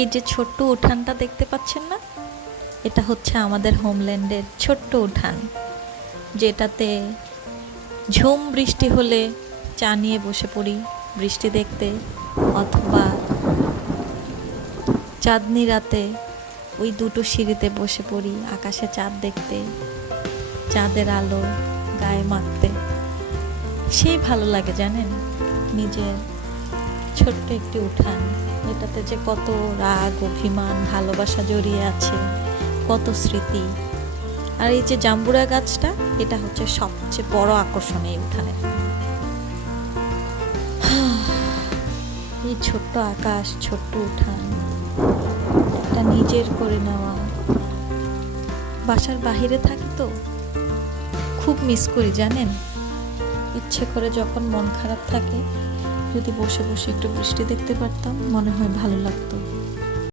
এই যে ছোট্ট উঠানটা দেখতে পাচ্ছেন না, এটা হচ্ছে আমাদের হোমল্যান্ডের ছোট্ট উঠান, যেটাতে ঝুম বৃষ্টি হলে চা নিয়ে বসে পড়ি বৃষ্টি দেখতে, অথবা চাঁদনি রাতে ওই দুটো সিঁড়িতে বসে পড়ি আকাশে চাঁদ দেখতে, চাঁদের আলো গায়ে মাখতে। সেই ভালো লাগে জানেন, নিজের ছোট্ট একটি উঠান, এটাতে যে কত রাগ, অভিমান, ভালোবাসা জড়িয়ে আছে, কত স্মৃতি। আর এই যে জাম্বুরা গাছটা, এটা হচ্ছে সবচেয়ে বড় আকর্ষণ এই উঠানের। এই ছোট্ট আকাশ, ছোট্ট উঠান, এটা নিজের করে নেওয়া। বাসার বাহিরে থাকি তো খুব মিস করি জানেন। ইচ্ছে করে যখন মন খারাপ থাকে, যদি বসে বসে একটু বৃষ্টি দেখতে পারতাম, মনে হয় ভালো লাগতো।